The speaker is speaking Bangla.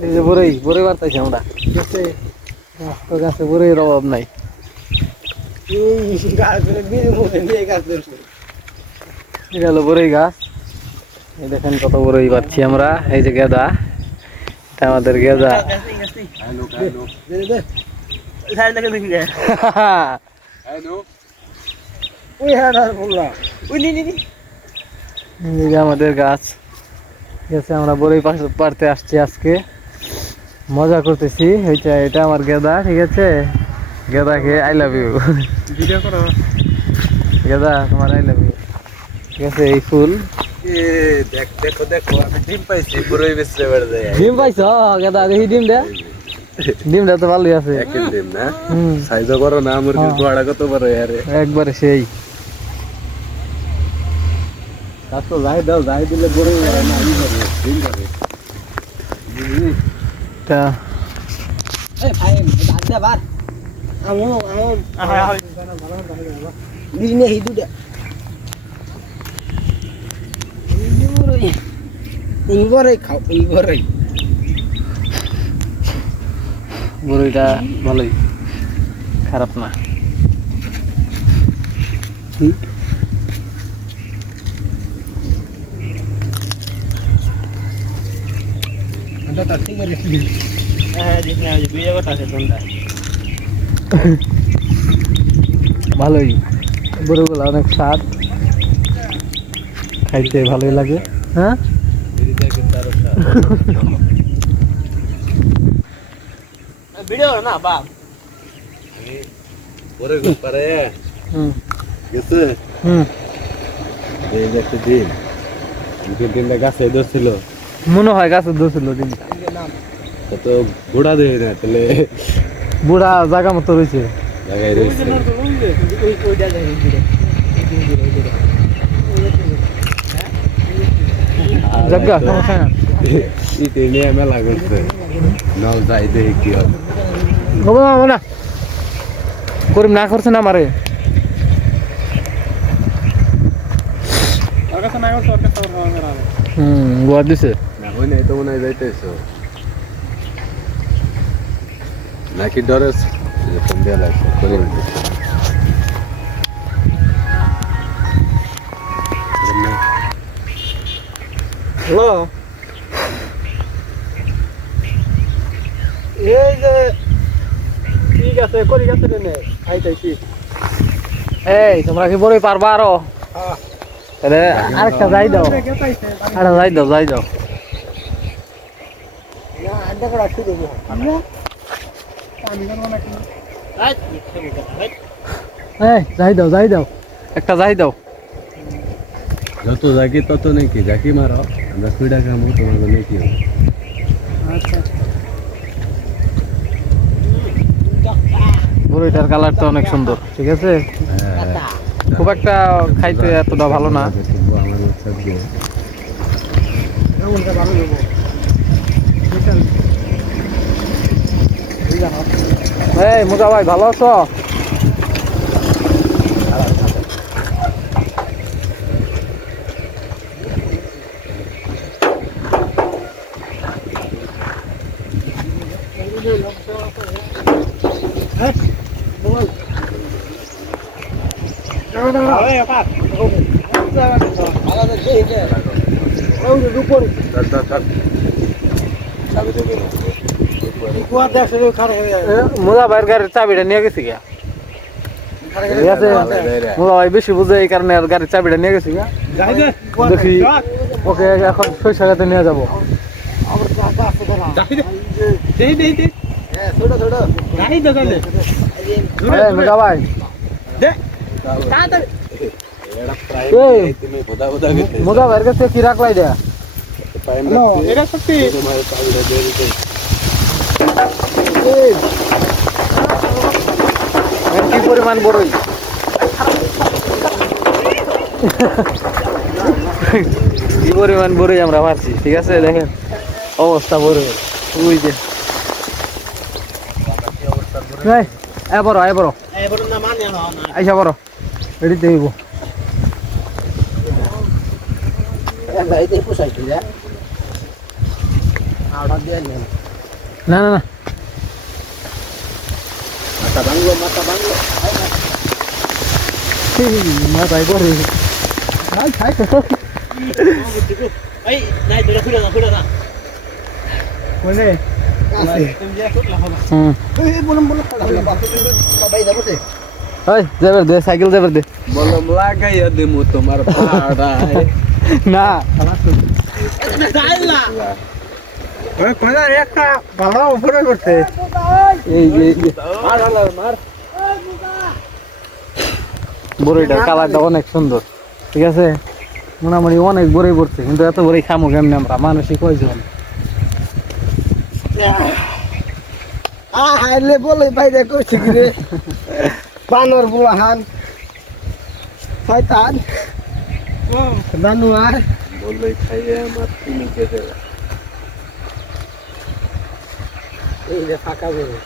এই যে বড়ই বড়ই বাড়তাছি আমরা। গেছে। তো গাছে বড়ইয়ের অভাব নাই। গাছ মুখে নিয়ে গাছ গাছ। এই দেখেন কত বড়ই পাচ্ছি আমরা। এই যে গেদা এটা আমাদের গেদা। আমাদের গাছ। আছে আমরা বড়ই পাশ- পাড়তে আসছি আজকে। মজা করতেছি এইটা এটা আমার গেদা ঠিক আছে? গেদাকে আই লাভ ইউ ভিডিও করো। গেদা তোমার আই লাভ ইউ ঠিক আছে এই ফুল। দেখ দেখো দেখো আমি ডিম পাইছি পুরোই যায় ডিম পাইছ? গেদা দেখি ডিম দে। ডিমটা তো ভালোই আছে। একই ডিম না? সাইজও করো না মুরগির। গোয়াড়া কত বড় আরে একবারে সেই। তার তো যাই দাও যাই দিলে বড় না হবে ডিম পাবে ইংবরে বড়ইটা ভালোই খারাপ না দাদা ঠিক আছে হ্যাঁ দেখি না ভিডিও করতে আছে তোমরা ভালোই। বড়গুলো অনেক স্বাদ। খাইতে ভালোই লাগে। হ্যাঁ? ভিডিও না বাপ বড়গুলো পারে হুম। গেছে? হুম। এই যে একটা ডিম। দুই গাছে ধরছিল। মনে হয় গাছের দোষিল ডিমটা কত গোড়া দেয় না তাহলে বুড়া জায়গা মতো রয়েছে। লাগাই রয়েছে। জায়গা সমস্যা না ইতে নিয়ে মেলা করছে। নাও যাই দেখি কি হবে হব না করিম না করছে না করা হুম গোয়া দিছে। নাই তো মনে হয় যাইতেছো। নাকি ডরে ফোন দেওয়া লাগছে করে হ্যালো? এই যে ঠিক আছে করি গেছে রে আইতাইছি। এই তোমরা কি বড়ই পারবা আরও? হ্যাঁ আরেকটা যাই দাও। আরে যাই দাও যাই দাও। করব নাকি এই যাই দাও যাই দাও। একটা যাই দাও। যত জাকি তত নাকি জাকি মারো আমরা কুড়া খামো তোমার হবে আচ্ছা কালারটা অনেক সুন্দর ঠিক আছে? খুব একটা খাইতে এতটা ভালো না। আমার সবজি এমনটা ভালো দেবো এই মুজা ভাই ভালো আছো? চল মুজা ভাইয়ের গাড়ির চাবিটা নিয়ে গেছি গা। ঠিক আছে? মুজা ভাই বেশি বুঝে এই কারণে আর গাড়ির চাবিটা নিয়ে গেছি গা। দেখি ওকে এখন শৈশাখাতে নিয়ে যাব। এই ভাই। ভাইয়ের কাছে কি রাখলাই দেয়া পাইন এটা সত্যি তোমার চাবিটা দিয়ে দিতে এই, এর কি পরিমাণ বড়ই কি পরিমাণ বড়ই আমরা পাচ্ছি ঠিক আছে দেখেন অবস্থা বড়ই ওই যে এই, এ বড় এ বড় এবার না মানে না আইসা বড় এডিতে হইব না না বলুন সবাই যাব দে সাইকেল যাবার দে। বললাম লাগাইয়া দিমু তোমার পাড়ায়। না। যাইলা ওই কোনা একটা ভালো উপরে করতে এই যে এই যে। বড়ইটার কালারটা অনেক সুন্দর ঠিক আছে? মোটামুটি অনেক বড়ই পড়ছে কিন্তু এত বড়ই খামো কেমনি আমরা মানুষই কয়জন? আ হাইলে বলে বাইরে করছে কি রে বানর বুলাহান শয়তান। জানুয়ার বললে খাইয়ে আমার তুমি কে দেবে এই যে ফাঁকা বেরো